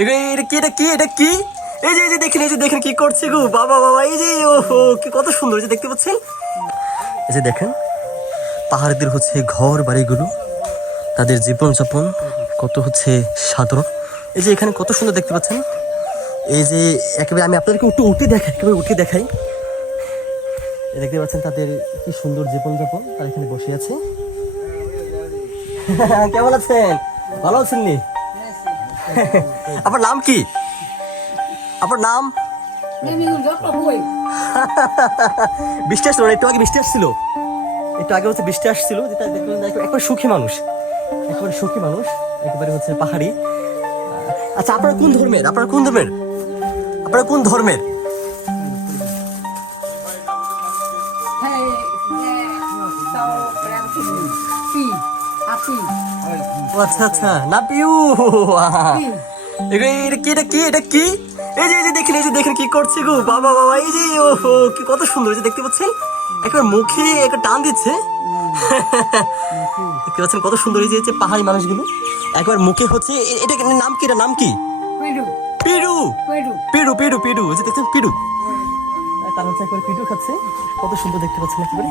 এটা কি, এটা কি, এটা কি? এই যে দেখেন, এই যে দেখেন কি করছে গো, বাবা বাবা, এই যে ওহো কি কত সুন্দর, এই যে দেখতে পাচ্ছেন, এই যে দেখেন পাহাড়দের হচ্ছে ঘর বাড়িগুলো, তাদের জীবনযাপন কত হচ্ছে সাধারণ। এই যে এখানে কত সুন্দর দেখতে পাচ্ছেন, এই যে একেবারে আমি আপনাদেরকে একটু উঠে দেখাই, একেবারে উঠে দেখাই। দেখতে পাচ্ছেন তাদের কি সুন্দর জীবনযাপন, তারা এখানে বসে আছে। কেমন আছেন? ভালো আছেন নি? আপনার নাম কি? আপনার নাম? বৃষ্টি আসছিল, একটু আগে বৃষ্টি আসছিল, একটু আগে হচ্ছে বৃষ্টি আসছিল, যেটা দেখবেন একবারে সুখী মানুষ, একেবারে সুখী মানুষ, একেবারে হচ্ছে পাহাড়ি। আচ্ছা, আপনারা কোন ধর্মের? আপনারা কোন ধর্মের? আপনারা কোন ধর্মের? ও আচ্ছা আচ্ছা, না পিউ। এটা কি, এটা কি, এটা কি? এই যে দেখেন, এই যে দেখেন কি করছে গো, বাবা বাবা, এই যে ওহো কি কত সুন্দর, এই যে দেখতে পাচ্ছেন, একবার মুখে একটা টান দিচ্ছে। দেখতে পাচ্ছেন কত সুন্দর, এই যে পাহাড়ি মানুষগুলো একবার মুখে হচ্ছে এটা নাম কি, এটা নাম কি? পিরু, পিরু, পিরু, পিরু, এই যে দেখছেন পিরু, তার হচ্ছে একবার পিরু খাচ্ছে, কত সুন্দর দেখতে পাচ্ছেন একেবারে।